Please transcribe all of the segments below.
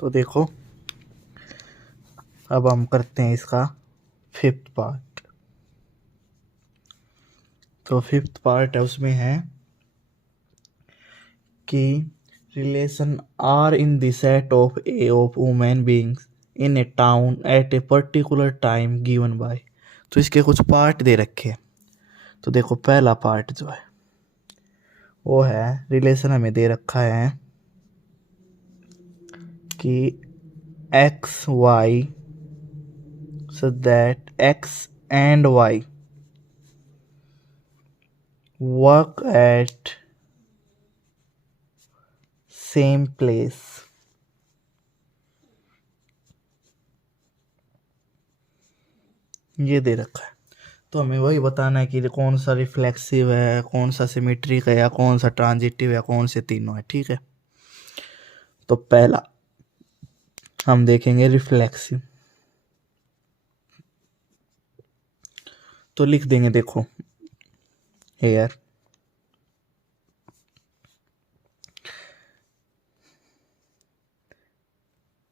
तो देखो, अब हम करते हैं इसका फिफ्थ पार्ट। तो फिफ्थ पार्ट है, उसमें है कि relation R in the set of A of women beings in a town at a particular time given by. तो इसके कुछ पार्ट दे रखे हैं। तो देखो, पहला पार्ट जो है वो है, रिलेशन हमें दे रखा है कि x y so that x and y work at same place। ये दे रखा है। तो हमें वही बताना है कि कौन सा रिफ्लेक्सिव है, कौन सा सिमेट्रिक है, या कौन सा ट्रांजिटिव है, कौन से तीनों है। ठीक है, तो पहला हम देखेंगे रिफ्लेक्सिव। तो लिख देंगे, देखो हेयर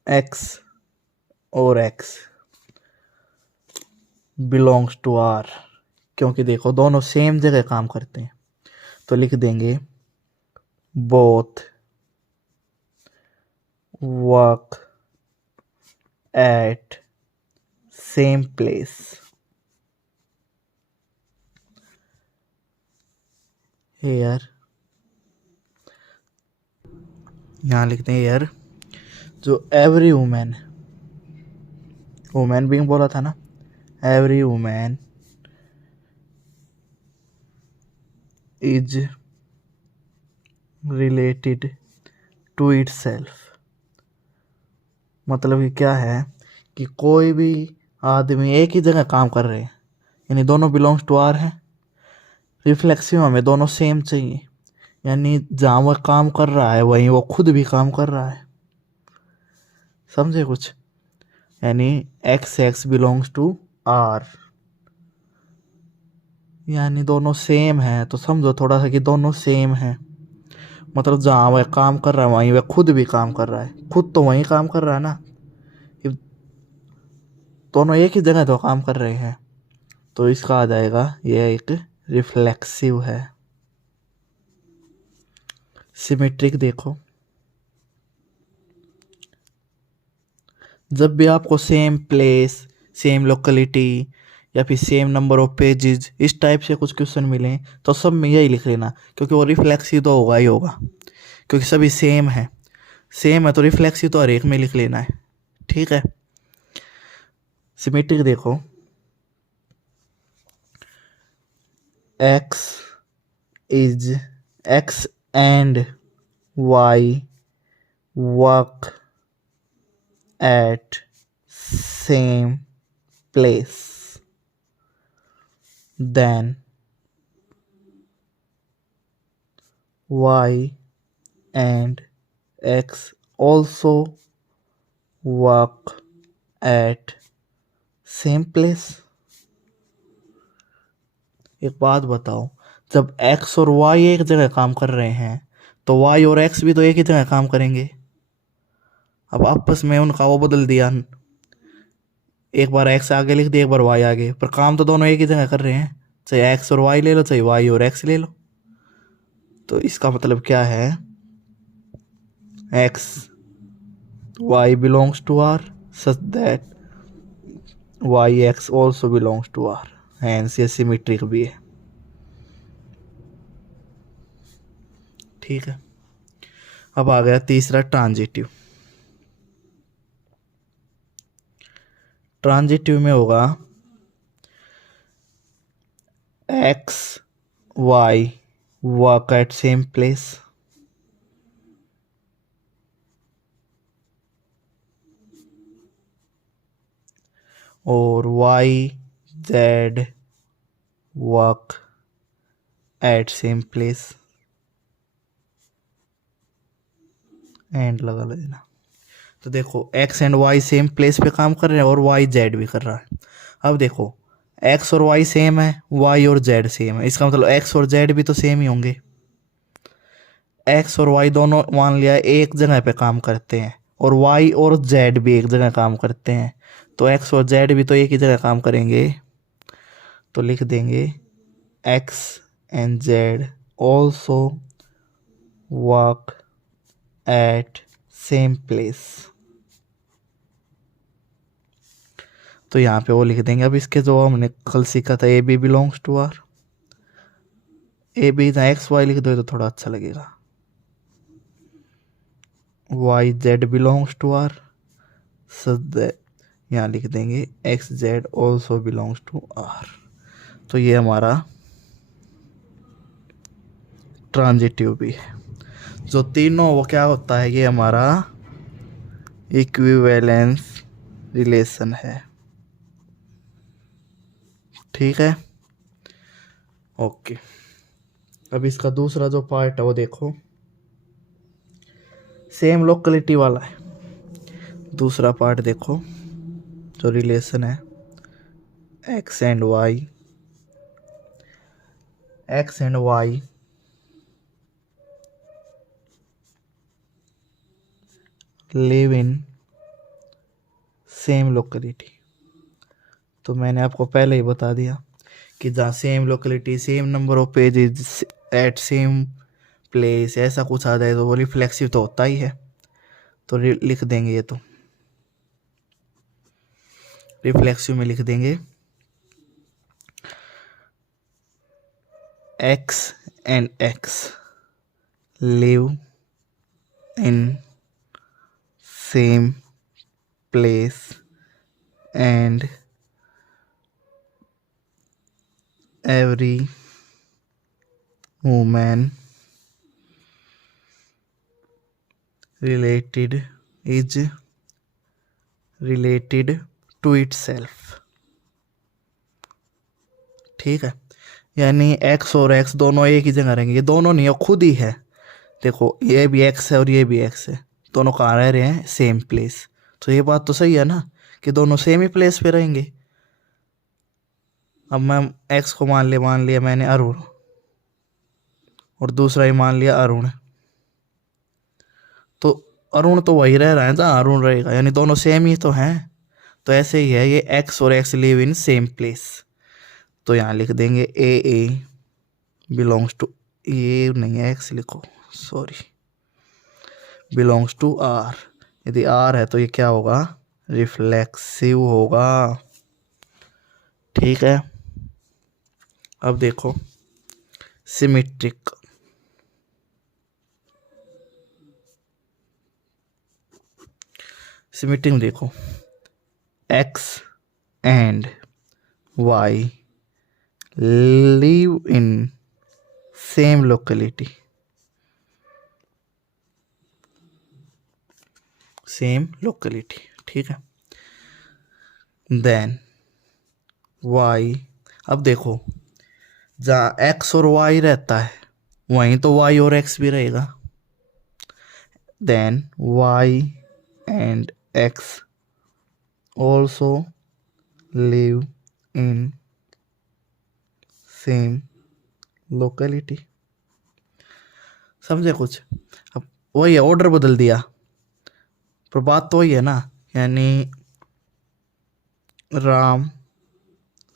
x और x बिलोंग्स टू r, क्योंकि देखो दोनों सेम जगह काम करते हैं। तो लिख देंगे both work at same place. Here, यहाँ लिखते हैं हेयर जो एवरी वुमेन, वुमेन बीइंग बोला था ना, every women is related to itself. मतलब कि क्या है कि कोई भी आदमी एक ही जगह काम कर रहे हैं, यानी दोनों बिलोंग्स टू आर हैं। रिफ्लेक्सिव हमें दोनों सेम चाहिए, यानी जहाँ वह काम कर रहा है वहीं वो खुद भी काम कर रहा है। समझे कुछ? यानी x x belongs to R, यानी दोनों सेम है। तो समझो थोड़ा सा कि दोनों सेम है, मतलब जहाँ वह काम कर रहा है वहीं वह खुद भी काम कर रहा है। खुद तो वहीं काम कर रहा है ना, दोनों एक ही जगह तो काम कर रहे हैं। तो इसका आ जाएगा, यह एक रिफ्लेक्सिव है। सिमेट्रिक देखो, जब भी आपको सेम प्लेस, सेम लोकेलिटी या फिर सेम नंबर ऑफ पेजेस इस टाइप से कुछ क्वेश्चन मिले तो सब में यही लिख लेना, क्योंकि वो रिफ्लेक्सिव तो होगा ही होगा, क्योंकि सभी सेम है। सेम है तो रिफ्लेक्सिव तो हर एक में लिख लेना है। ठीक है। सिमेट्रिक देखो, x is x and y work at same place, then y and x also work at same place। एक बात बताओ, जब x और y एक जगह काम कर रहे हैं तो y और x भी तो एक ही जगह काम करेंगे। अब आपस में उनका वो बदल दिया, एक बार x आगे लिख दिया, एक बार y आगे, पर काम तो दोनों एक ही जगह कर रहे हैं। चाहे x और y ले लो, चाहे y और x ले लो। तो इसका मतलब क्या है, x y belongs to r such that y x also belongs to r, hence ये सिमेट्रिक भी है। ठीक है। अब आ गया तीसरा, ट्रांजिटिव। ट्रांजिटिव में होगा X Y work at same place, और Y Z work at same place. And लगा लेना। तो देखो, x and Y same place पे काम कर रहे हैं और वाई जेड भी कर रहा है। अब देखो, एक्स और वाई सेम है, वाई और जेड सेम है, इसका मतलब एक्स और जेड भी तो सेम ही होंगे। एक्स और वाई दोनों मान लिया एक जगह पे काम करते हैं और वाई और जेड भी एक जगह काम करते हैं, तो एक्स और जेड भी तो एक ही जगह काम करेंगे। तो लिख देंगे x and Z also work at same place. तो यहाँ पे वो लिख देंगे। अब इसके जो हमने कल सीखा था A B belongs to R, A B जहाँ एक्स वाई लिख दो तो थोड़ा अच्छा लगेगा। Y Z belongs to R, so यहाँ लिख देंगे X Z also belongs to R. तो ये हमारा ट्रांजिटिव भी है। जो तीनों वो क्या होता है, ये हमारा इक्विवेलेंस रिलेशन है। ठीक है, ओके। अब इसका दूसरा जो पार्ट है वो देखो, सेम लोकेलिटी वाला है। दूसरा पार्ट देखो, जो रिलेशन है x and y, x and Y live in same locality. तो मैंने आपको पहले ही बता दिया कि जहाँ same locality, same number of pages at same place, ऐसा कुछ आ जाए तो वो रिफ्लेक्सिव तो होता ही है। तो लिख देंगे, ये तो रिफ्लेक्सिव में लिख देंगे x and x live in same place and every woman related is related to itself। ठीक है, यानी एक्स और एक्स दोनों एक ही जगह रहेंगे। ये दोनों नहीं है, खुद ही है। देखो ये भी एक्स है और ये भी एक्स है, दोनों कहाँ रह रहे हैं, सेम प्लेस। तो ये बात तो सही है ना कि दोनों सेम ही प्लेस पे रहेंगे। अब मैं एक्स को मान लिया मैंने अरुण, और दूसरा ही मान लिया अरुण। तो अरुण तो वही रह रहा है जहाँ अरुण रहेगा, यानी दोनों सेम ही तो हैं। तो ऐसे ही है, ये एक्स और x live in same place. तो यहाँ लिख देंगे ए बिलोंग्स टू, ये नहीं है एक्स लिखो, सॉरी, बिलोंग्स टू आर। यदि आर है तो ये क्या होगा, रिफ्लेक्सिव होगा। ठीक है, अब देखो सिमेट्रिक। सिमेट्रिक में देखो x and Y live in same locality, same locality. ठीक है, देन वाई, अब देखो जहाँ एक्स और वाई रहता है वहीं तो वाई और एक्स भी रहेगा। Then y and x also live in same locality. समझे कुछ? अब वही है, ऑर्डर बदल दिया पर बात तो वही है ना, यानी राम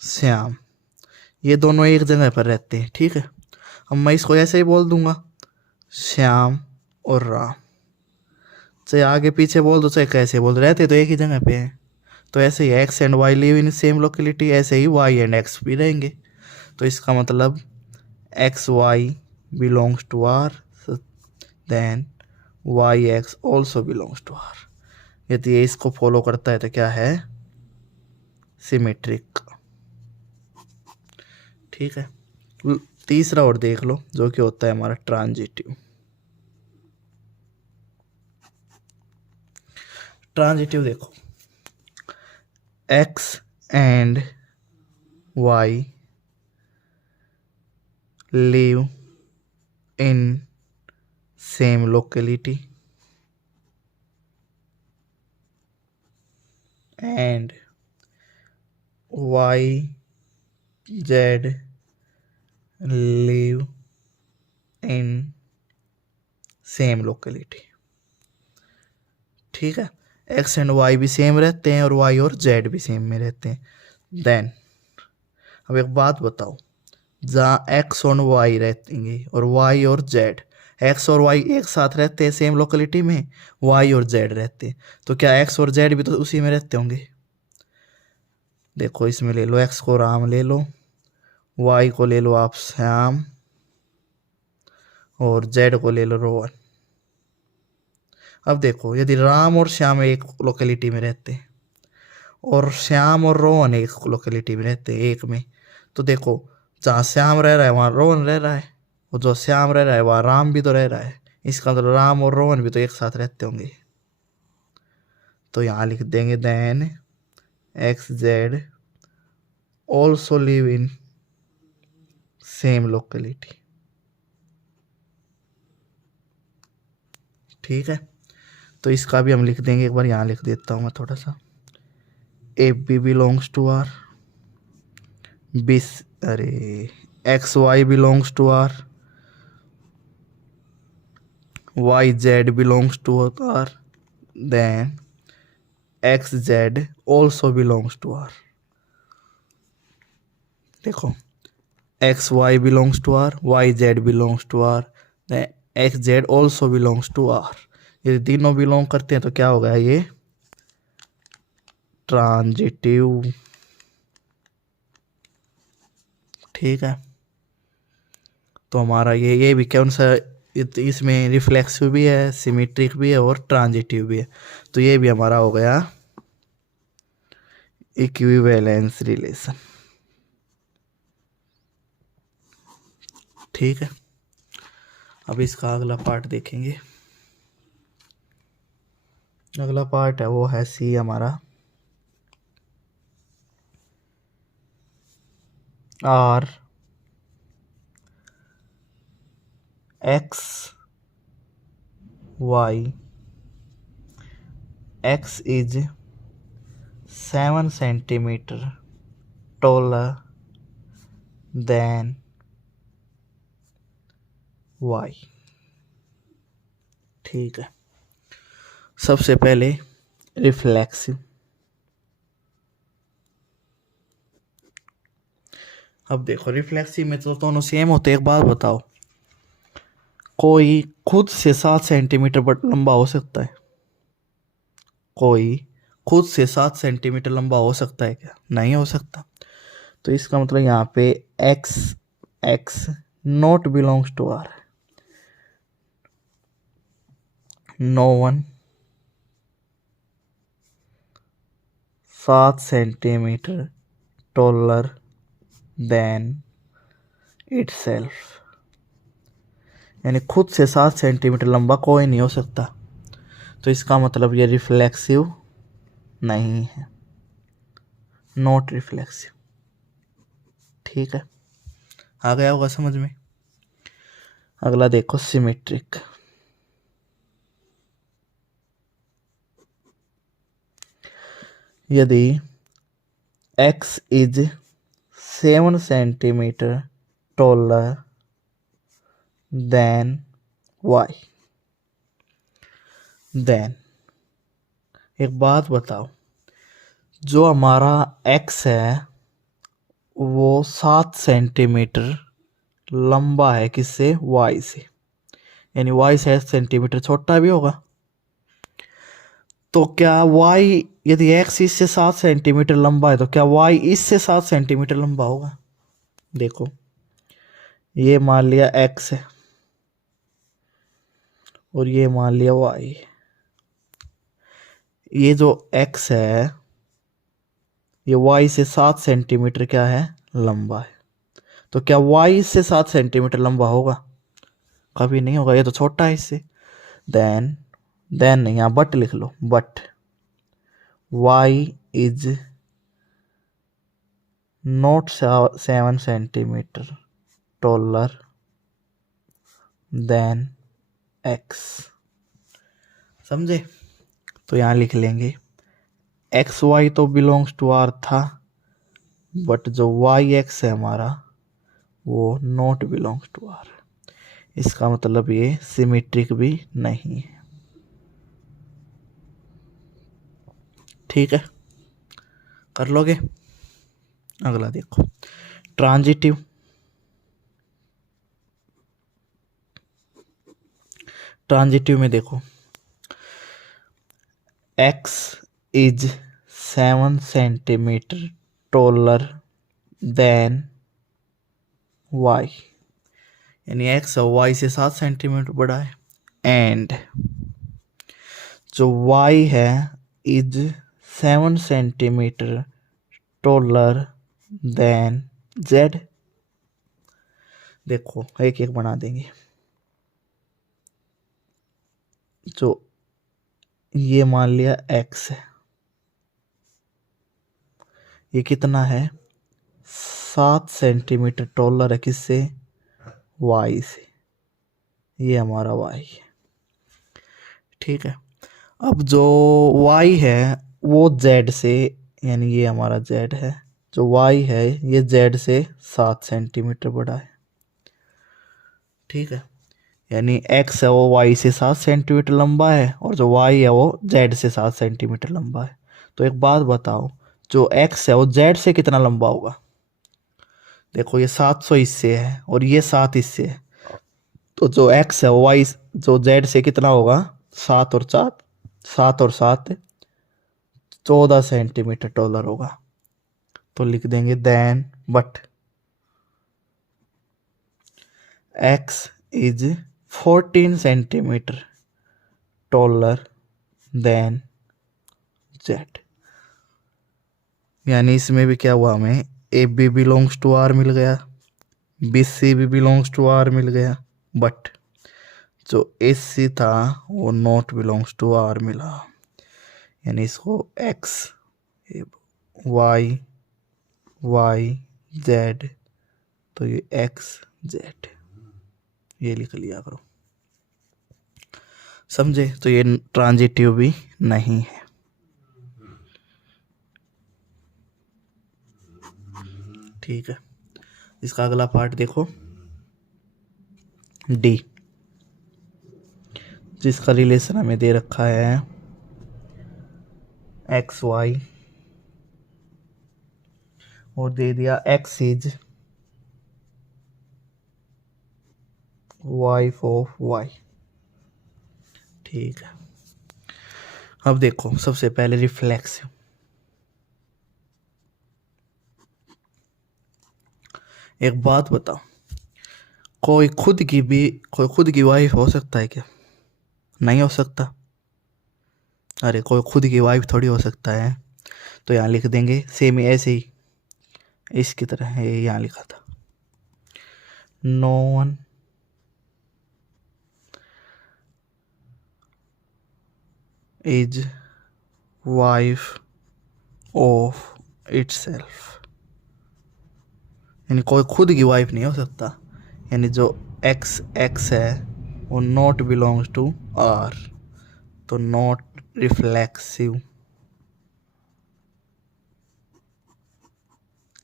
श्याम ये दोनों एक जगह पर रहते हैं। ठीक है, अब मैं इसको ऐसे ही बोल दूंगा श्याम और राम, चाहे आगे पीछे बोल दो चाहे कैसे बोल दो, रहते तो एक ही जगह पे हैं। तो ऐसे ही X and Y live in same locality, ऐसे ही वाई एंड एक्स भी रहेंगे। तो इसका मतलब x Y belongs to R, then y x also belongs to R. यदि ये इसको फॉलो करता है तो क्या है, सिमेट्रिक। ठीक है, तीसरा और देख लो जो कि होता है हमारा ट्रांजिटिव। ट्रांजिटिव देखो x and Y live in same locality and y z live in same locality. ठीक है, एक्स एंड वाई भी सेम रहते हैं और वाई और जेड भी सेम में रहते हैं। देन अब एक बात बताओ, जहाँ एक्स और वाई रहेंगे और वाई और जेड, एक्स और वाई एक साथ रहते हैं सेम लोकेलिटी में, वाई और जेड रहते हैं, तो क्या एक्स और जेड भी तो उसी में रहते होंगे। देखो इसमें ले लो, एक्स को राम ले लो, वाई को ले लो आप श्याम, और जेड को ले लो रोहन। अब देखो यदि राम और श्याम एक लोकेलिटी में रहते हैं और श्याम और रोहन एक लोकेलिटी में रहते हैं एक में, तो देखो जहाँ श्याम रह रहा है वहाँ रोहन रह रहा है, और जो श्याम रह रहा है वहाँ राम भी तो रह रहा है, इसका मतलब राम और रोहन भी तो एक साथ रहते होंगे। तो यहाँ लिख देंगे then x Z also live in same locality. ठीक है, तो इसका भी हम लिख देंगे, एक बार यहाँ लिख देता हूँ मैं थोड़ा सा। A B belongs to R, B, अरे x Y belongs to R, Y Z belongs to R, then x Z also belongs to R. देखो X Y belongs to R, Y Z belongs to R, then x Z also belongs to R. यदि तीनों belong करते हैं तो क्या होगा, ये transitive. ठीक है, तो हमारा ये भी कौन सा, इसमें रिफ्लेक्सिव भी है, सिमेट्रिक भी है और ट्रांजिटिव भी है, तो ये भी हमारा हो गया इक्विवेलेंस रिलेशन। ठीक है, अब इसका अगला पार्ट देखेंगे। अगला पार्ट है वो है सी हमारा, R x y, x is 7 centimetre taller than y। ठीक है, सबसे पहले रिफ्लेक्सिव। अब देखो रिफ्लेक्सिव में तो दोनों सेम होते, एक बात बताओ, कोई खुद से 7 सेंटीमीटर लंबा हो सकता है? कोई खुद से 7 सेंटीमीटर लंबा हो सकता है क्या? नहीं हो सकता। तो इसका मतलब यहाँ पे x x not belongs to R, no one 7 centimetre taller than itself, यानी खुद से 7 सेंटीमीटर लंबा कोई नहीं हो सकता। तो इसका मतलब ये रिफ्लेक्सिव नहीं है, नॉट रिफ्लेक्सिव। ठीक है, आ गया होगा समझ में। अगला देखो सिमेट्रिक। यदि x is 7 centimetre taller than y, then एक बात बताओ, जो हमारा x है वो 7 सेंटीमीटर लंबा है किससे? y से, यानी y से 7 सेंटीमीटर छोटा भी होगा। तो क्या y, यदि x इससे 7 सेंटीमीटर लंबा है तो क्या y इससे 7 सेंटीमीटर लंबा होगा? देखो ये मान लिया x है और ये मान लिया y। ये जो x है ये y से 7 सेंटीमीटर क्या है? लंबा है। तो क्या y इससे 7 सेंटीमीटर लंबा होगा? कभी नहीं होगा, ये तो छोटा है इससे। देन नहीं, यहाँ बट लिख लो, but y is not 7 centimetre taller than x। समझे? तो यहाँ लिख लेंगे एक्स वाई तो बिलोंग्स टू आर था, बट जो वाई एक्स है हमारा वो नॉट बिलोंग्स टू आर। इसका मतलब ये सिमेट्रिक भी नहीं है। ठीक है, कर लोगे। अगला देखो, ट्रांजिटिव। ट्रांजिटिव में देखो, x is 7 centimetre taller than y, यानी x और y से 7 सेंटीमीटर बड़ा है, एंड जो y है is 7 centimetre taller than z। देखो एक एक बना देंगे। जो ये मान लिया x है, ये कितना है 7 सेंटीमीटर टॉलर है, किससे, y से, ये हमारा y है। ठीक है, अब जो y है वो z से, यानी ये हमारा z है, जो y है ये z से 7 सेंटीमीटर बड़ा है। ठीक है, यानी x है वो y से 7 सेंटीमीटर लंबा है, और जो y है वो z से 7 सेंटीमीटर लंबा है। तो एक बात बताओ, जो x है वो z से कितना लंबा होगा। देखो ये 700 इससे है और ये 7 इससे है, तो जो x है वो y जो z से कितना होगा, 7 और 7 14 सेंटीमीटर टॉलर होगा। तो लिख देंगे then but x is 14 centimetre taller than z। यानी इसमें भी क्या हुआ, हमें A B belongs to R मिल गया, बी सी भी बिलोंग्स टू आर मिल गया, बट जो ए सी था वो नॉट बिलोंग्स टू आर मिला। यानी इसको x y y z, तो ये x z ये लिख लिया करो, समझे। तो ये ट्रांजिटिव भी नहीं है। ठीक है, इसका अगला पार्ट देखो, डी, जिसका रिलेशन हमें दे रखा है एक्स वाई, और दे दिया x is wife of y. ठीक है, अब देखो सबसे पहले रिफ्लेक्सिव। एक बात बताओ, कोई खुद की वाइफ हो सकता है क्या, नहीं हो सकता। अरे कोई खुद की वाइफ थोड़ी हो सकता है। तो यहाँ लिख देंगे सेम ऐसे ही, इसकी तरह है, यहाँ लिखा था, no one is wife of itself, यानी कोई खुद की वाइफ नहीं हो सकता। यानी जो एक्स एक्स है वो नॉट बिलोंग्स टू आर, तो नॉट रिफ्लेक्सिव।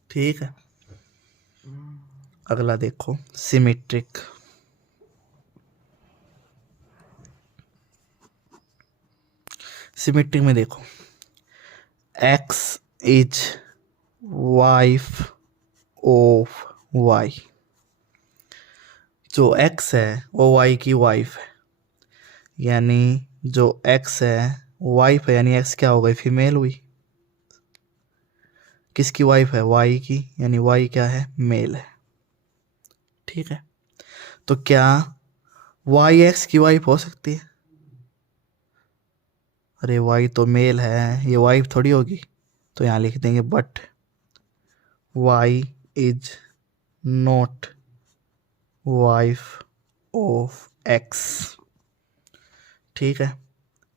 ठीक है, अगला देखो सिमेट्रिक। सिमेट्रिक में देखो, x is wife of y, जो एक्स है वो वाई की वाइफ है। यानी जो एक्स है वाइफ है, यानी एक्स क्या हो गई, फीमेल हुई। किसकी वाइफ है, वाई की, यानी वाई क्या है, मेल है। ठीक है, तो क्या वाई एक्स की वाइफ हो सकती है। अरे वाई तो मेल है, ये वाइफ थोड़ी होगी। तो यहाँ लिख देंगे but y is not wife of x. ठीक है,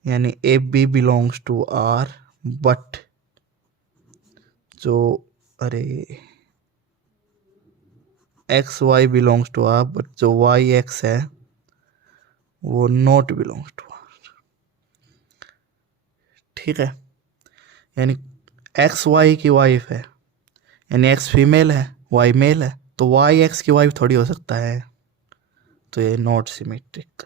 यानी a B belongs to R, but जो अरे x Y belongs to R, but जो वाई एक्स है वो नॉट बिलोंग्स टू आर। ठीक है, यानी एक्स वाई की वाइफ है, यानी एक्स फीमेल है वाई मेल है, तो वाई एक्स की वाइफ थोड़ी हो सकता है। तो ये नॉट सिमेट्रिक।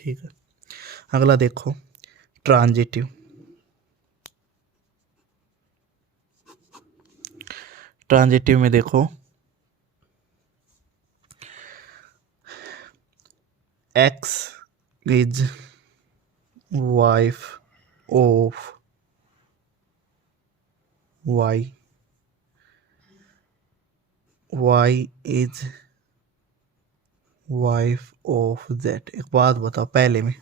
ठीक है। अगला देखो ट्रांजिटिव। ट्रांजिटिव में देखो x is wife of y, y is wife of z. एक बात बताओ, पहले में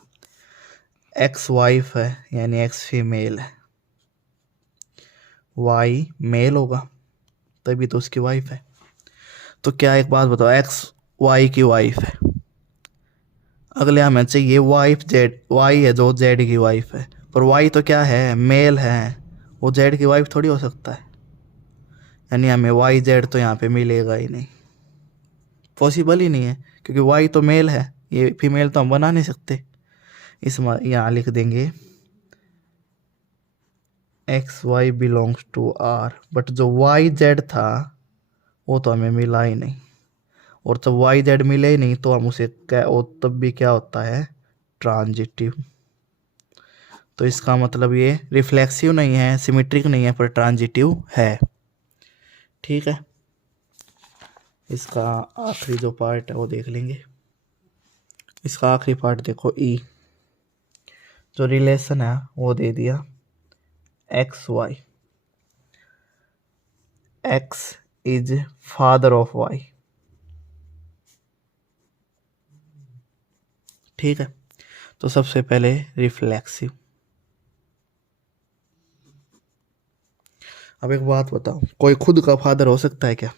एक्स वाइफ है यानी एक्स फीमेल है, वाई मेल होगा तभी तो उसकी वाइफ है। तो क्या, एक बात बताओ, एक्स वाई की वाइफ है, अगले हमें चाहिए वाइफ जेड, वाई है जो जेड की वाइफ है, पर वाई तो क्या है, मेल है, वो जेड की वाइफ थोड़ी हो सकता है। यानी हमें वाई जेड तो यहाँ पे मिलेगा ही नहीं, पॉसिबल ही नहीं है, क्योंकि वाई तो मेल है, ये फीमेल तो हम बना नहीं सकते। इस यहाँ लिख देंगे x Y belongs to R, but जो वाई जेड था वो तो हमें मिला ही नहीं, और जब वाई जेड मिले ही नहीं तो हम उसे क्या, वो तब भी क्या होता है, ट्रांजिटिव। तो इसका मतलब ये रिफ्लेक्सिव नहीं है, सिमेट्रिक नहीं है, पर ट्रांजिटिव है। ठीक है। इसका आखिरी जो पार्ट है वो देख लेंगे। इसका आखिरी पार्ट देखो, ई जो रिलेशन है वो दे दिया x y, x is father of y. ठीक है। तो सबसे पहले रिफ्लेक्सिव। अब एक बात बताओ, कोई खुद का फादर हो सकता है क्या?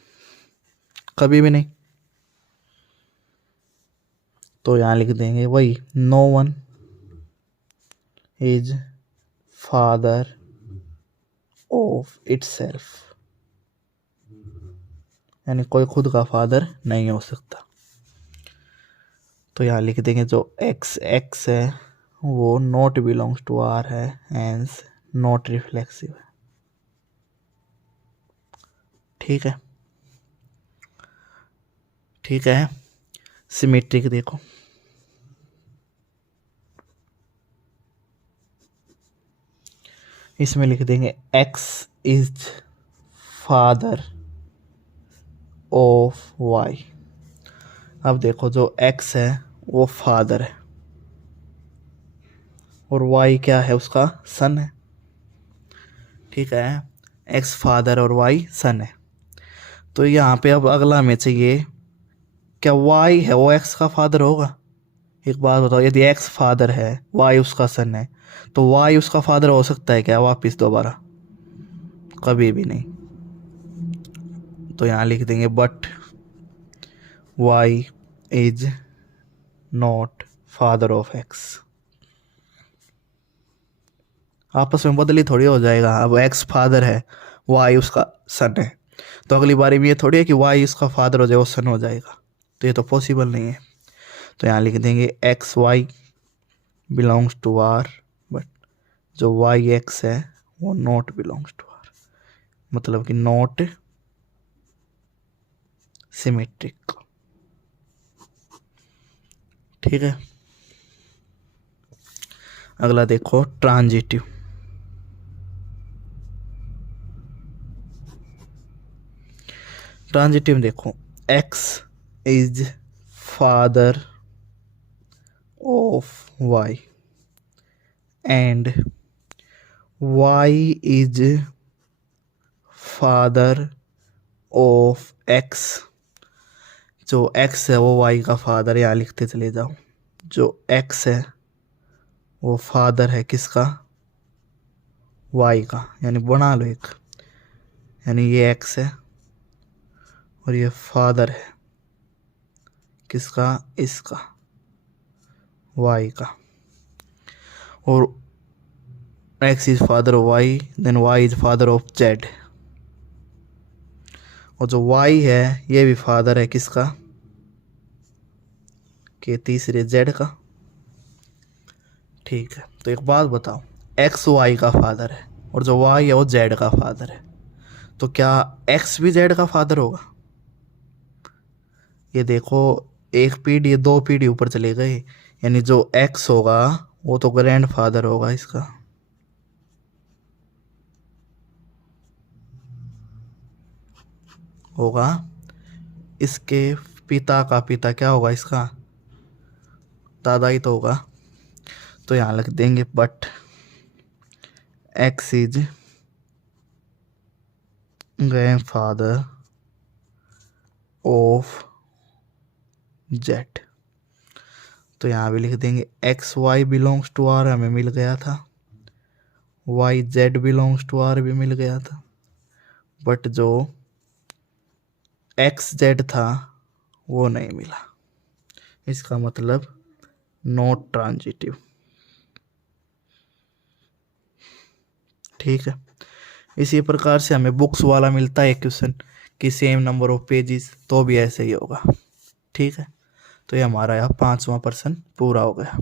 कभी भी नहीं। तो यहां लिख देंगे वही, no one is father of itself, यानी कोई खुद का फादर नहीं हो सकता। तो यहाँ लिख देंगे जो एक्स एक्स है वो नॉट बिलोंग्स टू आर है, हैंस नॉट रिफ्लेक्सिव है। ठीक है। ठीक है। सिमेट्रिक देखो, इसमें लिख देंगे x is father of y. अब देखो जो एक्स है वो फादर है और वाई क्या है, उसका सन है। ठीक है। एक्स फादर और वाई सन है। तो यहाँ पे अब अगला में चाहिए, क्या वाई है वो एक्स का फादर होगा? एक बात बताओ, यदि एक्स फादर है, वाई उसका सन है, तो वाई उसका फादर हो सकता है क्या वापिस दोबारा? कभी भी नहीं। तो यहाँ लिख देंगे but y is not father of x. आपस में बदली थोड़ी हो जाएगा, अब एक्स फादर है, वाई उसका सन है, तो अगली बारी में ये थोड़ी है कि वाई उसका फादर हो जाए वो सन हो जाएगा, तो ये तो पॉसिबल नहीं है। तो यहाँ लिख देंगे x Y belongs to R, but जो वाई एक्स है वो नॉट बिलोंग्स टू आर, मतलब कि नॉट सिमेट्रिक। ठीक है। अगला देखो ट्रांजिटिव। ट्रांजिटिव देखो, x is father of y and y is father of x. जो एक्स है वो वाई का फादर, यहाँ लिखते चले जाओ, जो एक्स है वो फादर है किसका, वाई का, यानी बना लो एक, यानी ये एक्स है और ये फादर है किसका, इसका, वाई का, और x is father of y, then y is father of z, और जो वाई है ये भी फादर है किसका, के तीसरे जेड का। ठीक है। तो एक बात बताओ, एक्स वाई का फादर है और जो वाई है वो जेड का फादर है, तो क्या एक्स भी जेड का फादर होगा? ये देखो एक पीढ़ी 2 पीढ़ी ऊपर चले गए, यानी जो एक्स होगा वो तो ग्रैंडफादर होगा इसका। होगा इसके पिता का पिता क्या होगा इसका, दादा ही तो होगा। तो यहाँ लिख देंगे but x is grandfather of z. तो यहाँ भी लिख देंगे x Y belongs to R, हमें मिल गया था, y Z belongs to R भी मिल गया था, बट जो एक्स जेड था वो नहीं मिला। इसका मतलब नॉट ट्रांजिटिव। ठीक है, इसी प्रकार से हमें बुक्स वाला मिलता है क्वेश्चन कि सेम नंबर ऑफ पेजेस, तो भी ऐसे ही होगा। ठीक है, तो ये हमारा यहाँ 5वां प्रश्न पूरा हो गया।